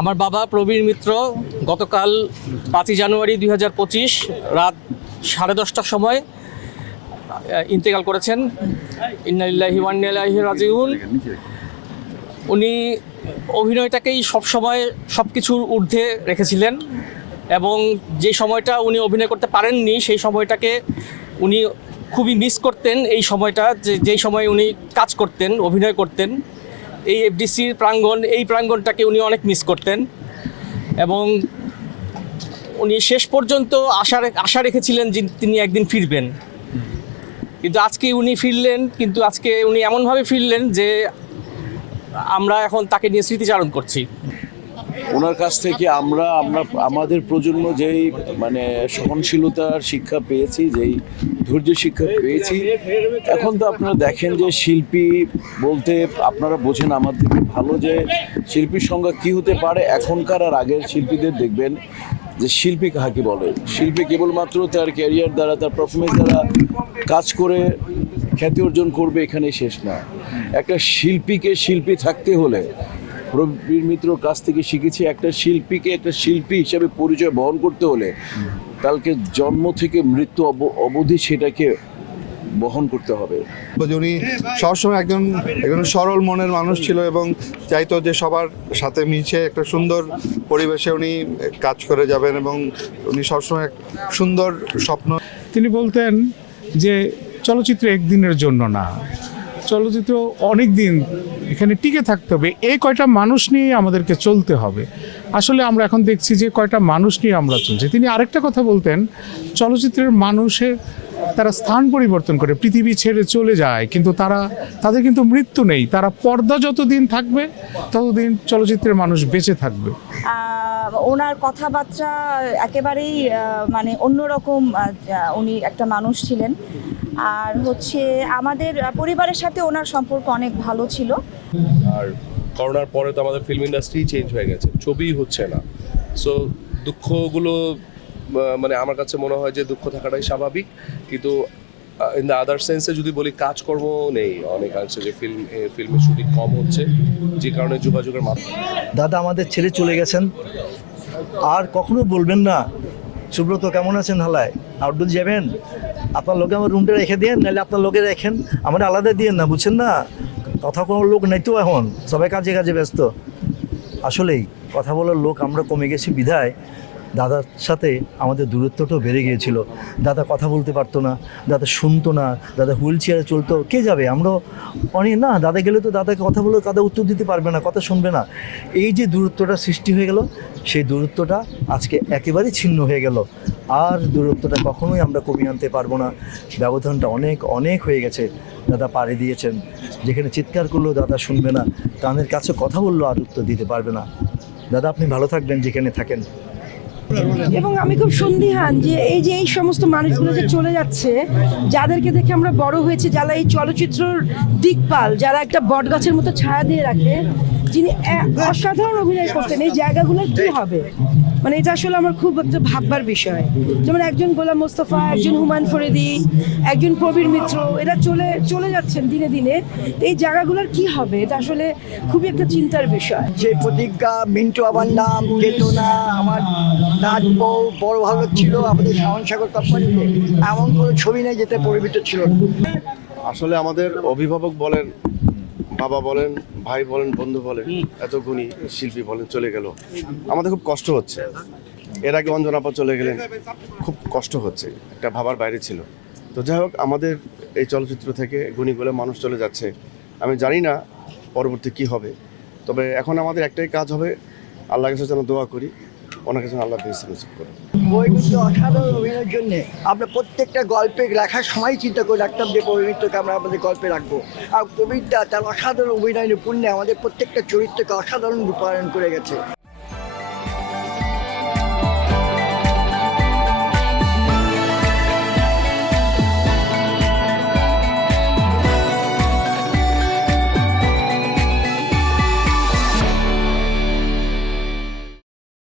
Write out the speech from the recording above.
আমার বাবা প্রবীর মিত্র গতকাল পাঁচই জানুয়ারি দুই হাজার পঁচিশ রাত সাড়ে দশটার সময় ইন্তেকাল করেছেন। ইন্নালিল্লাহি ওয়ান্নালাহি রাজিউন। উনি অভিনয়টাকেই সবসময় সব কিছুর ঊর্ধ্বে রেখেছিলেন এবং যে সময়টা উনি অভিনয় করতে পারেননি, সেই সময়টাকে উনি খুবই মিস করতেন। এই সময়টা যে, যেই সময় উনি কাজ করতেন, অভিনয় করতেন এই এফডিসির প্রাঙ্গণ, এই প্রাঙ্গণটাকে উনি অনেক মিস করতেন। এবং উনি শেষ পর্যন্ত আশা আশা রেখেছিলেন যে তিনি একদিন ফিরবেন। কিন্তু আজকে উনি ফিরলেন, কিন্তু আজকে উনি এমনভাবে ফিরলেন যে আমরা এখন তাকে নিয়ে স্মৃতিচারণ করছি। ওনার কাছ থেকে আমরা আমরা, আমাদের প্রজন্ম যেই মানে সহনশীলতার শিক্ষা পেয়েছি, যেই ধৈর্য শিক্ষা পেয়েছি, এখন তো আপনারা দেখেন যে শিল্পী বলতে আপনারা বোঝেন আমার থেকে ভালো যে শিল্পীর সংজ্ঞা কী হতে পারে, এখনকার আর আগের শিল্পীদের দেখবেন যে শিল্পী কাকে বলে? শিল্পী কেবলমাত্র তার ক্যারিয়ার দ্বারা, তার পারফরমেন্স দ্বারা কাজ করে খ্যাতি অর্জন করবে এখানেই শেষ না। একটা শিল্পীকে শিল্পী থাকতে হলে প্রবীর মিত্রর কাছ থেকে শিখেছি একটা শিল্পীকে একটা শিল্পী হিসাবে পরিচয় বহন করতে হলে কালকে জন্ম থেকে মৃত্যু অব- অবধি সেটাকে বহন করতে হবে। উনি সবসময় একজন একজন সরল মনের মানুষ ছিল এবং চাইতো যে সবার সাথে মিশে একটা সুন্দর পরিবেশে উনি কাজ করে যাবেন এবং উনি সবসময় এক সুন্দর স্বপ্ন তিনি বলতেন যে চলচ্চিত্র একদিনের জন্য না চলচ্চিত্র অনেক দিন এখানে টিকে থাকতে হবে। এই কয়টা মানুষ নিয়ে আমাদেরকে চলতে হবে। আসলে আমরা এখন দেখছি যে কয়টা মানুষ নিয়ে আমরা চলছি। তিনি আরেকটা কথা বলতেন, চলচ্চিত্রের মানুষের তারা স্থান পরিবর্তন করে, পৃথিবী ছেড়ে চলে যায়, কিন্তু তারা, তাদের কিন্তু মৃত্যু নেই। তারা পর্দা যতদিন থাকবে, ততদিন চলচ্চিত্রের মানুষ বেঁচে থাকবে। ওনার কথাবার্তা একেবারেই মানে অন্যরকম উনি একটা মানুষ ছিলেন। আর হচ্ছে আমাদের পরিবারের সাথে ওনার সম্পর্ক অনেক ভালো ছিল। আর করোনার পরে তো আমাদের ফিল্ম ইন্ডাস্ট্রি চেঞ্জ হয়ে গেছে। ছবি হচ্ছে না। সো দুঃখগুলো মানে আমার কাছে মনে হয় যে দুঃখ থাকাটাই স্বাভাবিক। কিন্তু ইন দ্য আদার সেন্সে যদি বলি কাজকর্ম নেই। অনেকাংশে যে ফিল্ম ফিল্মের শুটিং কম হচ্ছে, যে কারণে যোগাযোগের মাধ্যমে দাদা, আমাদের ছেড়ে চলে গেছেন। আর কখনো বলবেন না, সুব্রত, কেমন আছেন হালায়? আউটডোর যাবেন? আপনার লোকে আমার রুমটা রেখে দিন নাহলে আপনার লোকে রেখেন আমার আলাদা দিয়ে না, বুঝছেন না? কথা কোনো লোক নেই তো এখন। সবাই কাজে কাজে ব্যস্ত। আসলেই, কথা বলার লোক আমরা কমে গেছি বিধায়। দাদার সাথে আমাদের দূরত্বটাও বেড়ে গিয়েছিল। দাদা কথা বলতে পারতো না, দাদা শুনতো না, দাদা হুইল চেয়ারে চলতো। কে যাবে? আমরা অনেক, না, দাদা গেলে তো দাদাকে কথা বলে দাদা উত্তর দিতে পারবে না, কথা শুনবে না। এই যে দূরত্বটা সৃষ্টি হয়ে গেল, সেই দূরত্বটা আজকে একেবারেই ছিন্ন হয়ে গেল। আর দূরত্বটা কখনোই আমরা কমিয়ে আনতে পারব না। ব্যবধানটা অনেক অনেক হয়ে গেছে, দাদা পাড়ি দিয়েছেন। যেখানে চিৎকার করলেও দাদা শুনবে না, কানের কাছে কথা বললেও আর উত্তর দিতে পারবে না। দাদা, আপনি ভালো থাকবেন যেখানে থাকেন। এবং আমি খুব সন্দিহান যে এই যে এই সমস্ত মানুষগুলো যে চলে যাচ্ছে, যাদেরকে দেখে আমরা বড় হয়েছে, যারা এই চলচ্চিত্রর দিকপাল, যারা একটা বটগাছের মতো ছায়া দিয়ে রাখে, যিনি অসাধারণ অভিনয় করতেন, এই জায়গাগুলো কি হবে? মানে এটা আসলে আমার খুব একটা ভাববার বিষয়। যেমন একজন গোলাম মোস্তফা একজন হুমায়ুন ফরিদি একজন প্রবীর মিত্র এরা চলে চলে যাচ্ছেন দিনে দিনে। এই জায়গাগুলোর কি হবে? এটা আসলে খুবই একটা চিন্তার বিষয়। যে প্রতিজ্ঞা মিন্টু আমার নাম চেতনা আমার তার বউ বড় ভালো ছিল আমাদের শাহন সাগর কোম্পানিতে এমন কোনো ছবি নেই যেতে পরিবৃত ছিল আসলে আমাদের অভিভাবক বলেন বাবা বলেন ভাই বলেন বন্ধু বলেন এত গুণী শিল্পী বলেন চলে গেল। আমাদের খুব কষ্ট হচ্ছে। এর আগে অঞ্জনাপা চলে গেলেন খুব কষ্ট হচ্ছে। একটা ভাবার বাইরে ছিল। তো যাই হোক আমাদের এই চলচ্চিত্র থেকে গুণী গুলো মানুষ চলে যাচ্ছে। আমি জানি না পরবর্তী কি হবে। তবে এখন আমাদের একটাই কাজ হবে আল্লাহ কাছে যেন দোয়া করি ওনার কাছে যেন আল্লাহ বেশি নসিব করে। পরিবৃত্ত অসাধারণ অভিনয়ের জন্য আমরা প্রত্যেকটা গল্পে লেখার সময় চিন্তা করে রাখতাম যে পরিবৃত্তকে আমরা আমাদের গল্পে রাখব। আর কবিতা তার অসাধারণ অভিনয় নিপুণ্যে আমাদের প্রত্যেকটা চরিত্রকে অসাধারণ রূপায়ণ করে গেছে।